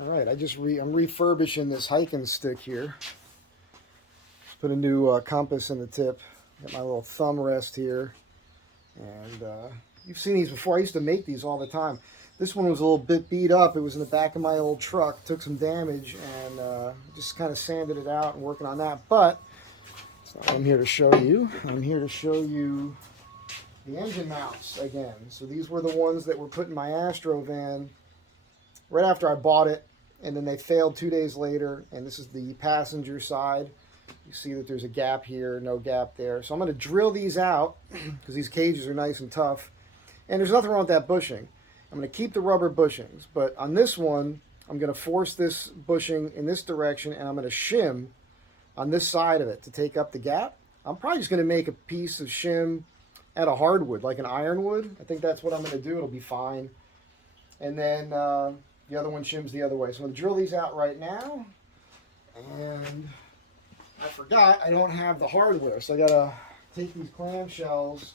All right, I'm refurbishing this hiking stick here. Put a new compass in the tip. Got my little thumb rest here, and you've seen these before. I used to make these all the time. This one was a little bit beat up. It was in the back of my old truck. Took some damage, and just kind of sanded it out and working on that. But that's not what I'm here to show you. I'm here to show you the engine mounts again. So these were the ones that were put in my Astro van right after I bought it, and then they failed 2 days later. And this is the passenger side. You see that there's a gap here, no gap there. So I'm going to drill these out because these cages are nice and tough. And there's nothing wrong with that bushing. I'm going to keep the rubber bushings, but on this one, I'm going to force this bushing in this direction, and I'm going to shim on this side of it to take up the gap. I'm probably just going to make a piece of shim out of hardwood, like an ironwood. I think that's what I'm going to do. It'll be fine. And then the other one shims the other way. So I'm going to drill these out right now. And I forgot I don't have the hardware, so I got to take these clamshells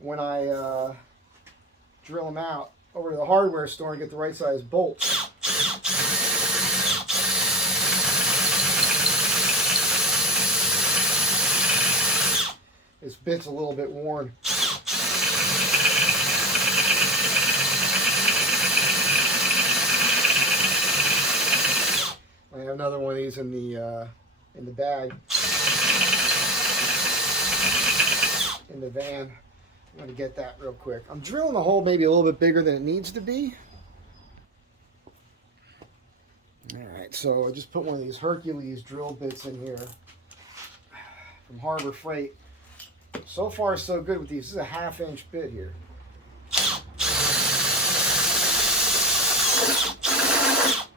when I drill them out over to the hardware store and get the right size bolts. This bit's a little bit worn. I have another one of these in the bag in the van. I'm going to get that real quick. I'm drilling the hole maybe a little bit bigger than it needs to be. Alright, so I just put one of these Hercules drill bits in here from Harbor Freight. So far so good with these. This is a 1/2 inch bit here.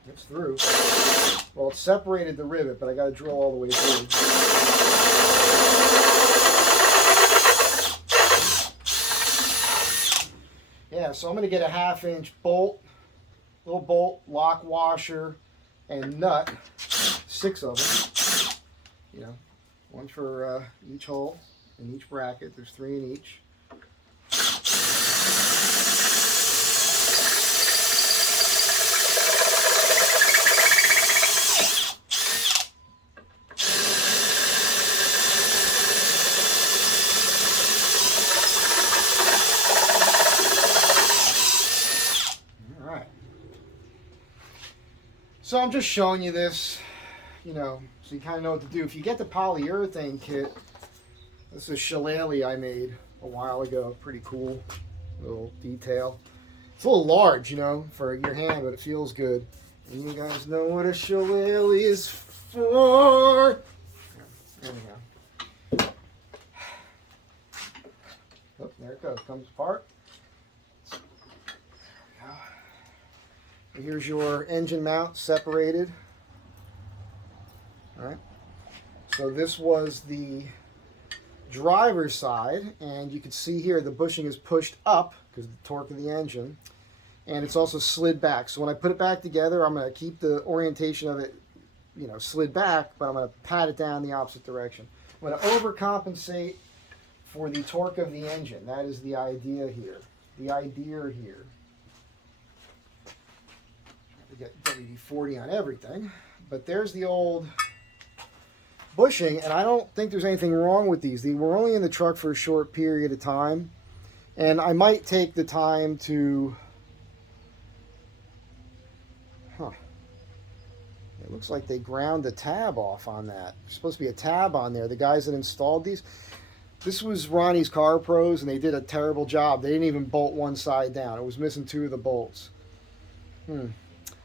It's through. Well, it separated the rivet, but I got to drill all the way through. Yeah, so I'm going to get a 1/2 inch bolt, little bolt, lock washer, and nut, 6 of them. You know, one for each hole in each bracket. There's 3 in each. So I'm just showing you this, you know, so you kind of know what to do. If you get the polyurethane kit, this is a shillelagh I made a while ago. Pretty cool little detail. It's a little large, you know, for your hand, but it feels good. And you guys know what a shillelagh is for. Anyhow. Oh, there it goes. Comes apart. Here's your engine mount separated. All right. So this was the driver's side, and you can see here the bushing is pushed up because of the torque of the engine, and it's also slid back. So when I put it back together, I'm going to keep the orientation of it, you know, slid back, but I'm going to pat it down the opposite direction. I'm going to overcompensate for the torque of the engine. That is the idea here. The idea here. Get WD-40 on everything, but there's the old bushing, and I don't think there's anything wrong with these. They were only in the truck for a short period of time, and I might take the time to it looks like they ground the tab off on that. There's supposed to be a tab on there. The guys that installed these, this was Ronnie's Car Pros, and they did a terrible job. They didn't even bolt one side down. It was missing 2 of the bolts.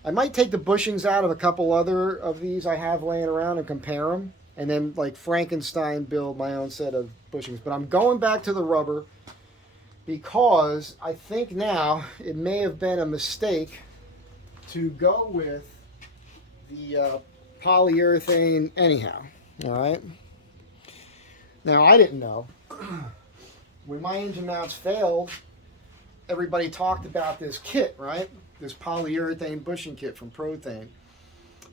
I might take the bushings out of a couple other of these I have laying around and compare them, and then like Frankenstein build my own set of bushings. But I'm going back to the rubber because I think now it may have been a mistake to go with the polyurethane anyhow. All right. Now I didn't know. When my engine mounts failed, everybody talked about this kit, right? This polyurethane bushing kit from Prothane.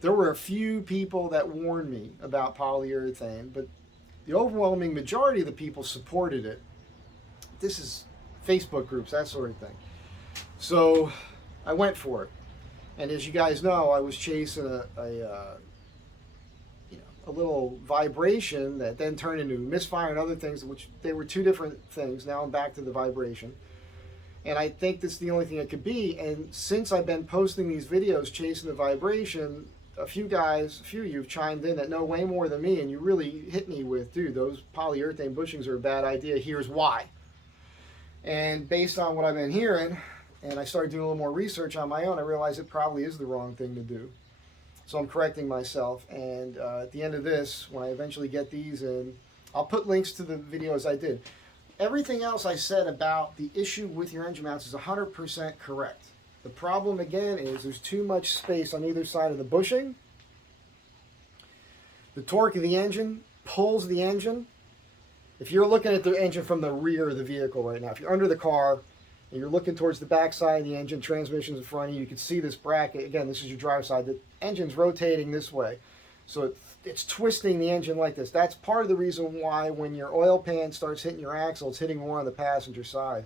There were a few people that warned me about polyurethane, but the overwhelming majority of the people supported it. This is Facebook groups, that sort of thing. So I went for it. And as you guys know, I was chasing a little vibration that then turned into misfire and other things, which they were two different things. Now I'm back to the vibration. And I think this is the only thing it could be. And since I've been posting these videos chasing the vibration, a few of you have chimed in that know way more than me, and you really hit me with, dude, those polyurethane bushings are a bad idea. Here's why. And based on what I've been hearing, and I started doing a little more research on my own, I realized it probably is the wrong thing to do. So I'm correcting myself, and at the end of this, when I eventually get these in, I'll put links to the videos I did. Everything else I said about the issue with your engine mounts is 100% correct. The problem, again, is there's too much space on either side of the bushing. The torque of the engine pulls the engine. If you're looking at the engine from the rear of the vehicle right now, if you're under the car and you're looking towards the back side of the engine, transmission's in front of you, you can see this bracket. Again, this is your driver's side. The engine's rotating this way. So it's twisting the engine like this. That's part of the reason why when your oil pan starts hitting your axle, it's hitting more on the passenger side.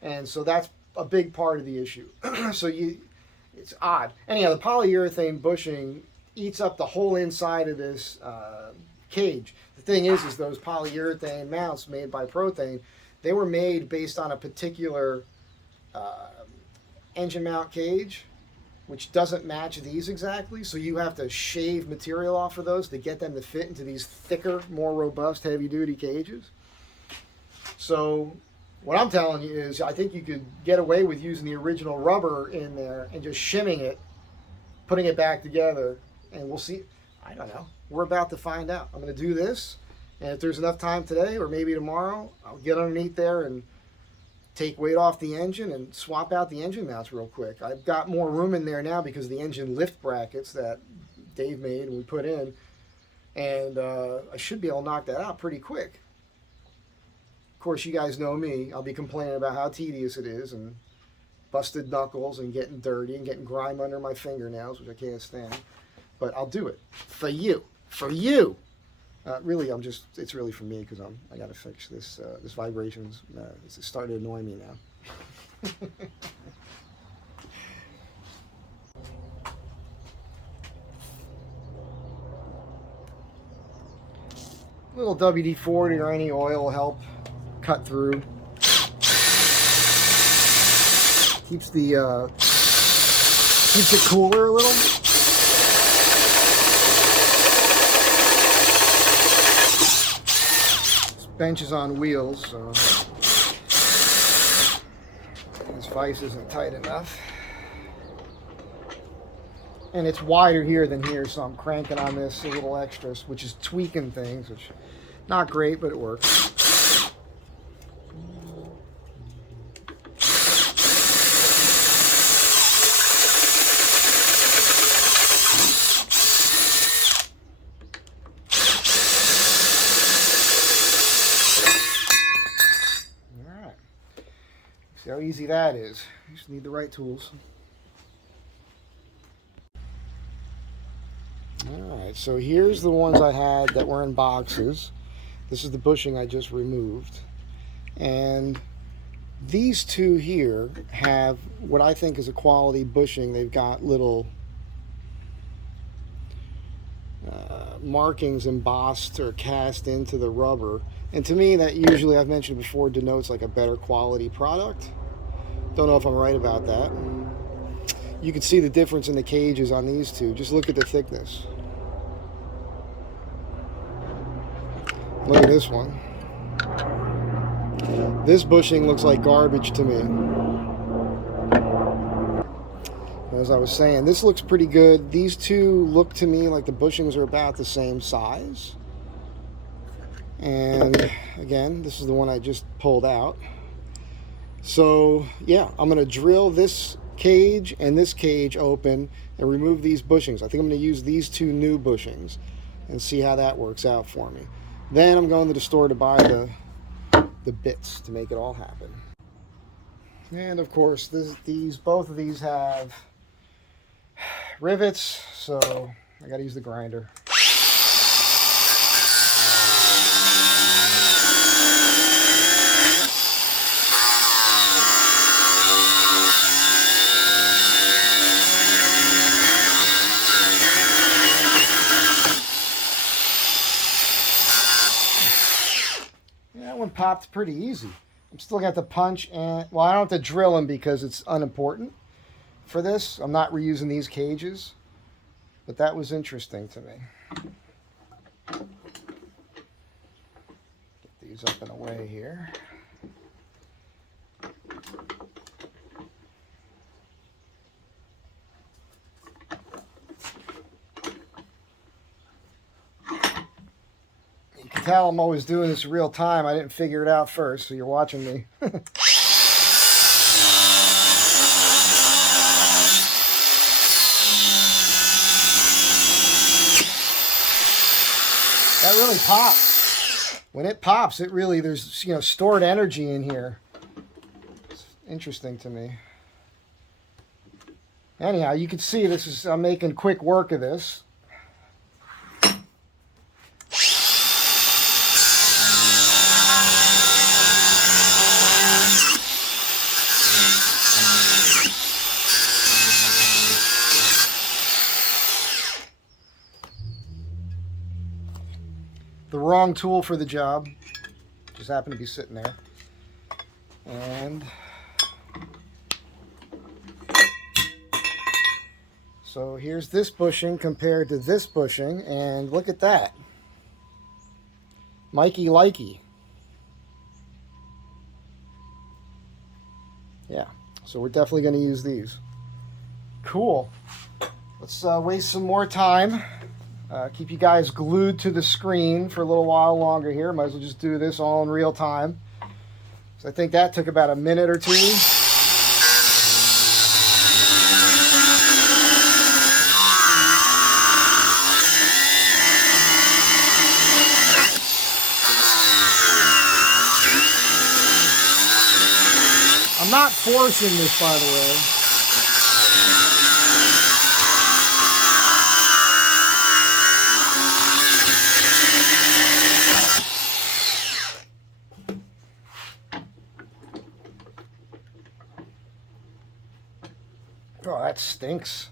And so that's a big part of the issue. It's odd. Anyhow, the polyurethane bushing eats up the whole inside of this cage. The thing is those polyurethane mounts made by Prothane, they were made based on a particular engine mount cage, which doesn't match these exactly. So you have to shave material off of those to get them to fit into these thicker, more robust, heavy-duty cages. So what I'm telling you is I think you could get away with using the original rubber in there and just shimming it, putting it back together, and we'll see. I don't know. We're about to find out. I'm going to do this, and if there's enough time today or maybe tomorrow, I'll get underneath there and take weight off the engine and swap out the engine mounts real quick. I've got more room in there now because of the engine lift brackets that Dave made and we put in, and I should be able to knock that out pretty quick. Of course, you guys know me. I'll be complaining about how tedious it is and busted knuckles and getting dirty and getting grime under my fingernails, which I can't stand. But I'll do it for you. For you. Really, it's really for me because I got to fix this vibrations. It's starting to annoy me now. Little WD-40 or any oil will help cut through. Keeps it cooler a little. Bench is on wheels, so this vise isn't tight enough. And it's wider here than here, so I'm cranking on this a little extra, which is tweaking things, which not great, but it works. See how easy that is. You just need the right tools. Alright, so here's the ones I had that were in boxes. This is the bushing I just removed. And these two here have what I think is a quality bushing. They've got little markings embossed or cast into the rubber. And to me, that usually, I've mentioned before, denotes like a better quality product. Don't know if I'm right about that. You can see the difference in the cages on these two. Just look at the thickness. Look at this one. This bushing looks like garbage to me. As I was saying, this looks pretty good. These two look to me like the bushings are about the same size. And again, this is the one I just pulled out. So yeah, I'm going to drill this cage and this cage open and remove these bushings. I think I'm going to use these two new bushings and see how that works out for me. Then I'm going to the store to buy the bits to make it all happen. And of course, both of these have rivets, so I got to use the grinder. popped pretty easy. I'm still got the punch and, well, I don't have to drill them because it's unimportant for this. I'm not reusing these cages, but that was interesting to me. Get these up and away here. You can tell I'm always doing this in real time. I didn't figure it out first, so you're watching me. That really pops. When it pops, it really, there's, you know, stored energy in here. It's interesting to me. Anyhow, you can see this is, I'm making quick work of this. The wrong tool for the job. Just happened to be sitting there. And so here's this bushing compared to this bushing, and look at that. Mikey likey. Yeah, so we're definitely going to use these. Cool. Let's waste some more time. Keep you guys glued to the screen for a little while longer here. Might as well just do this all in real time. So I think that took about a minute or two. I'm not forcing this, by the way. Oh, that stinks.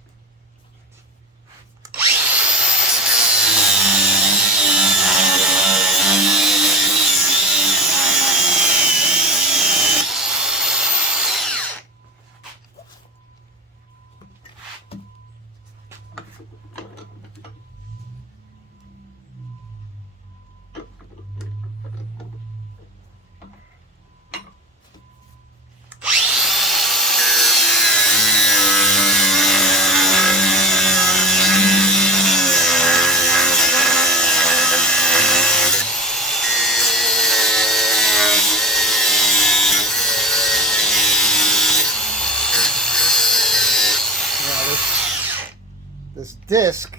This disc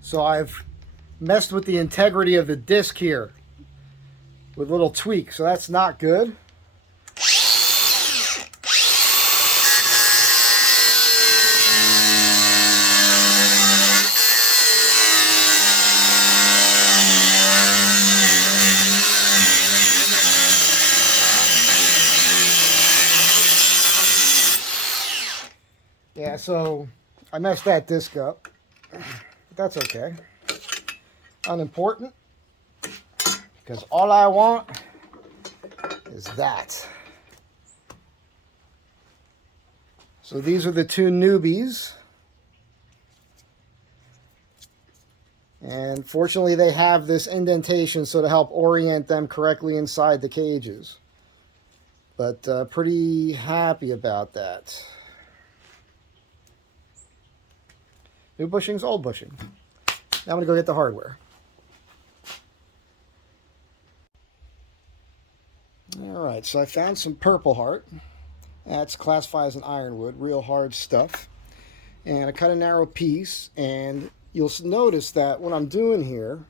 so I've messed with the integrity of the disc here with little tweaks, so that's not good. Yeah, so I messed that disc up, but that's okay. Unimportant, because all I want is that. So these are the two newbies. And fortunately they have this indentation so to help orient them correctly inside the cages. But pretty happy about that. New bushings, old bushings. Now I'm going to go get the hardware. Alright, so I found some Purple Heart. That's classified as an ironwood, real hard stuff. And I cut a narrow piece, and you'll notice that what I'm doing here,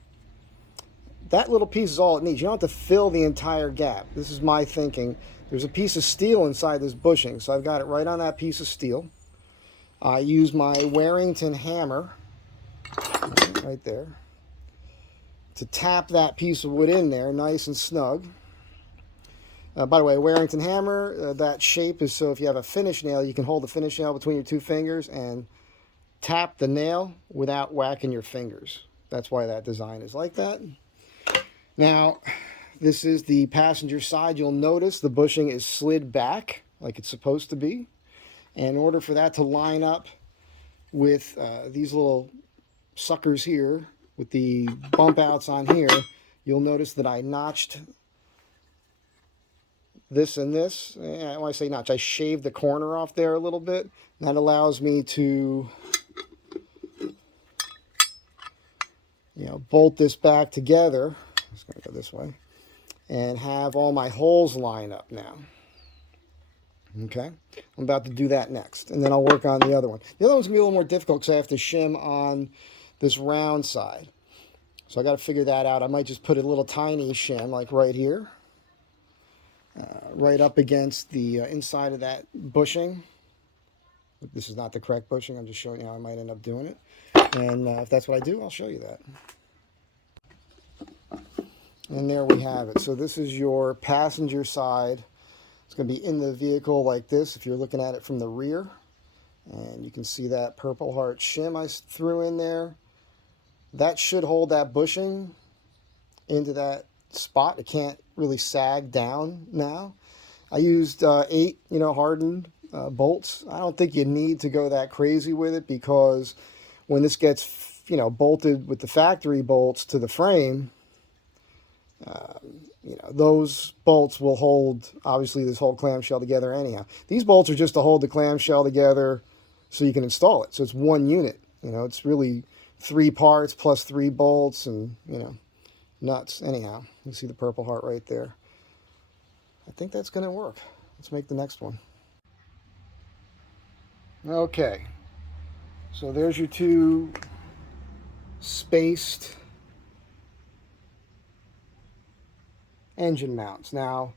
that little piece is all it needs. You don't have to fill the entire gap. This is my thinking. There's a piece of steel inside this bushing, so I've got it right on that piece of steel. I use my Warrington hammer, right there, to tap that piece of wood in there nice and snug. By the way, Warrington hammer, that shape is so if you have a finish nail, you can hold the finish nail between your two fingers and tap the nail without whacking your fingers. That's why that design is like that. Now, this is the passenger side. You'll notice the bushing is slid back like it's supposed to be. And in order for that to line up with these little suckers here, with the bump outs on here, you'll notice that I notched this and this. When I say notch, I shaved the corner off there a little bit. And that allows me to, bolt this back together. It's going to go this way. And have all my holes line up now. Okay, I'm about to do that next, and then I'll work on the other one. The other one's going to be a little more difficult because I have to shim on this round side. So I got to figure that out. I might just put a little tiny shim, like right here, right up against the inside of that bushing. This is not the correct bushing. I'm just showing you how I might end up doing it. And if that's what I do, I'll show you that. And there we have it. So this is your passenger side. It's going to be in the vehicle like this if you're looking at it from the rear. And you can see that Purple Heart shim I threw in there. That should hold that bushing into that spot. It can't really sag down now. I used 8 hardened bolts. I don't think you need to go that crazy with it, because when this gets bolted with the factory bolts to the frame, those bolts will hold, obviously, this whole clamshell together anyhow. These bolts are just to hold the clamshell together so you can install it. So it's one unit. It's really 3 parts plus 3 bolts and, nuts. Anyhow, you see the Purple Heart right there. I think that's going to work. Let's make the next one. Okay. So there's your 2 spaced engine mounts. Now,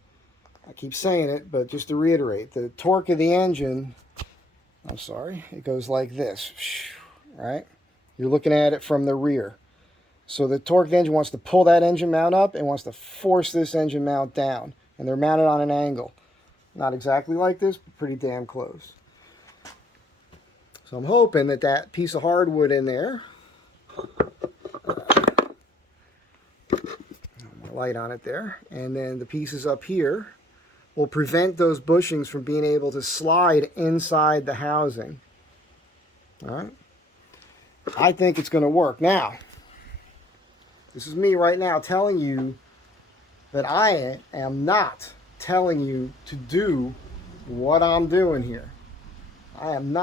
I keep saying it, but just to reiterate, the torque of the engine, it goes like this, right? You're looking at it from the rear. So the torque of the engine wants to pull that engine mount up and wants to force this engine mount down. And they're mounted on an angle. Not exactly like this, but pretty damn close. So I'm hoping that that piece of hardwood in there, light on it there, and then the pieces up here will prevent those bushings from being able to slide inside the housing. All right, I think it's going to work. Now, this is me right now telling you that I am not telling you to do what I'm doing here.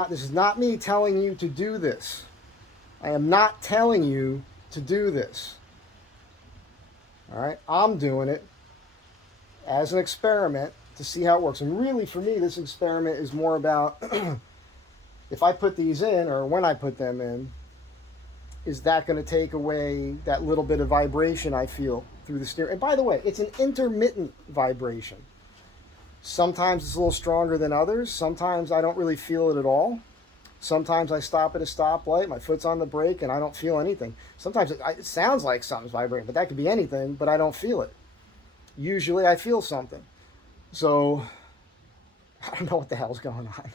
This is not me telling you to do this. I am not telling you to do this. All right, I'm doing it as an experiment to see how it works. And really, for me, this experiment is more about if I put these in, or when I put them in, is that going to take away that little bit of vibration I feel through the steering? And by the way, it's an intermittent vibration. Sometimes it's a little stronger than others. Sometimes I don't really feel it at all. Sometimes I stop at a stoplight, my foot's on the brake, and I don't feel anything. Sometimes it sounds like something's vibrating, but that could be anything, but I don't feel it. Usually I feel something. So I don't know what the hell's going on.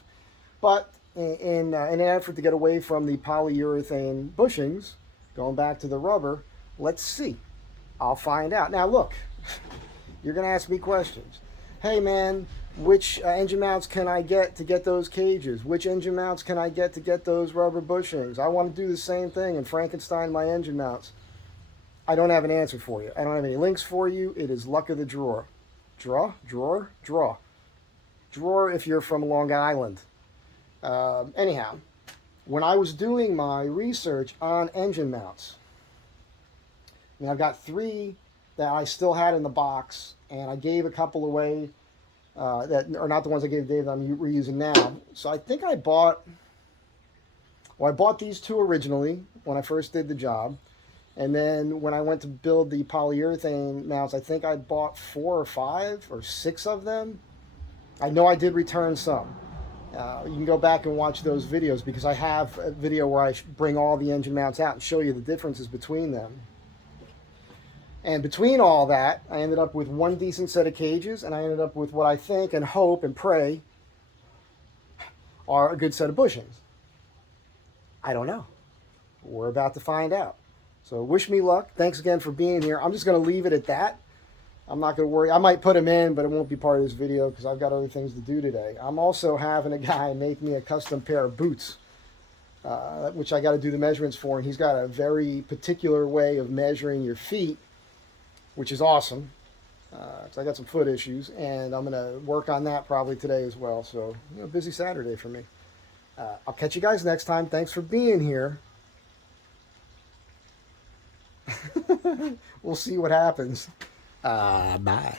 But in an effort to get away from the polyurethane bushings, going back to the rubber, let's see. I'll find out. Now look, you're going to ask me questions. Hey man, which engine mounts can I get to get those cages? Which engine mounts can I get to get those rubber bushings? I want to do the same thing and Frankenstein my engine mounts. I don't have an answer for you. I don't have any links for you. It is luck of the drawer. Draw if you're from Long Island. Anyhow, when I was doing my research on engine mounts, I've got 3 that I still had in the box, and I gave a couple away that are not the ones I gave Dave that I'm reusing now. So I think I bought these 2 originally when I first did the job. And then when I went to build the polyurethane mounts, I think I bought 4 or 5 or 6 of them. I know I did return some. You can go back and watch those videos, because I have a video where I bring all the engine mounts out and show you the differences between them. And between all that, I ended up with 1 decent set of cages, and I ended up with what I think and hope and pray are a good set of bushings. I don't know. We're about to find out. So wish me luck. Thanks again for being here. I'm just going to leave it at that. I'm not going to worry. I might put him in, but it won't be part of this video because I've got other things to do today. I'm also having a guy make me a custom pair of boots, which I got to do the measurements for. And he's got a very particular way of measuring your feet, which is awesome. So I got some foot issues, and I'm going to work on that probably today as well. So, busy Saturday for me. I'll catch you guys next time. Thanks for being here. We'll see what happens. Bye.